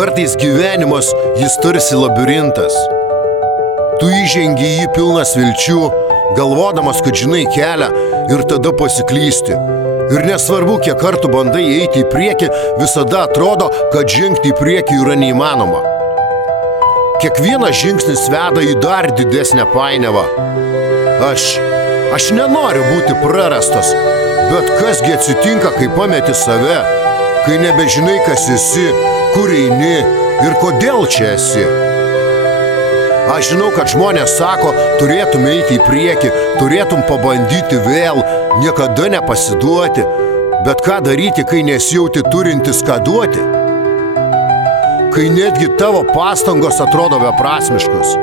Kartais gyvenimas jis tarsi labirintas. Tu įžengi į jį pilnas vilčių, galvodamas, kad žinai kelią ir tada pasiklysti. Ir nesvarbu, kiek kartų bandai eiti į priekį, visada atrodo, kad žengti į priekį yra neįmanoma. Kiekvienas žingsnis veda į dar didesnę painiavą. Aš nenoriu būti prarastas, bet kasgi atsitinka, kai pameti save, kai nebežinai, kas esi, kur eini ir kodėl čia esi. Aš žinau, kad žmonės sako, turėtum eiti į priekį, turėtum pabandyti vėl, niekada nepasiduoti, bet ką daryti, kai nesijauti turintis ką duoti? Kai netgi tavo pastangos atrodo beprasmiškos,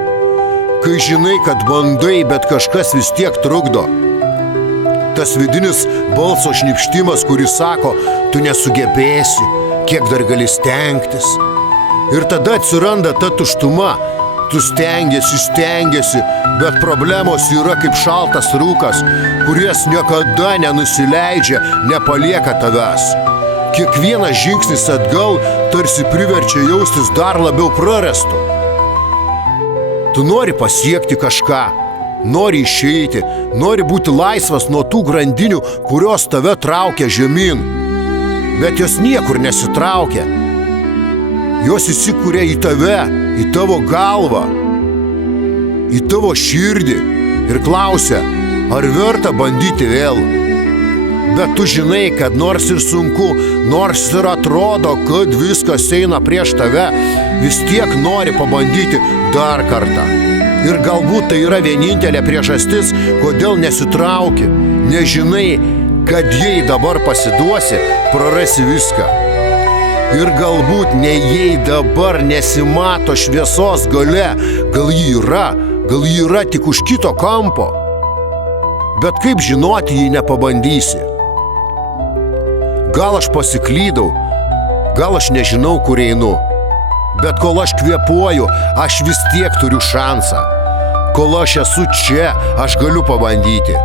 kai žinai, kad bandai, bet kažkas vis tiek trukdo. Tas vidinis balso šnipštimas, kuris sako, tu nesugebėsi, kiek dar gali stengtis. Ir tada atsiranda ta tuštuma. Tu stengiesi, bet problemos yra kaip šaltas rūkas, kuries niekada nenusileidžia, nepalieka tavęs. Kiekvienas žingsnis atgal tarsi priverčia jaustis dar labiau prarastu. Tu nori pasiekti kažką, nori išeiti, nori būti laisvas nuo tų grandinių, kurios tave traukia žemyn. Bet jos niekur nesitraukia. Jos įsikūrė į tave, į tavo galvą, į tavo širdį ir klausia, ar verta bandyti vėl. Bet tu žinai, kad nors ir sunku, nors ir atrodo, kad viskas eina prieš tave, vis tiek nori pabandyti dar kartą. Ir galbūt tai yra vienintelė priežastis, kodėl nesitrauki, nežinai, kad jei dabar pasiduosi, prarasi viską. Ir galbūt jei dabar nesimato šviesos gale, gal ji yra tik už kito kampo. Bet kaip žinoti, jei nepabandysi? Gal aš pasiklydau, gal aš nežinau, kur einu. Bet kol aš kvėpuoju, aš vis tiek turiu šansą. Kol aš esu čia, aš galiu pabandyti.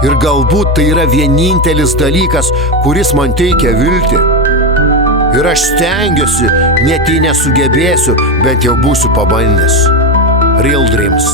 Ir galbūt tai yra vienintelis dalykas, kuris man teikia viltį. Ir aš stengiuosi, net jei nesugebėsiu, bet jau būsiu pabandęs. Real Dreams.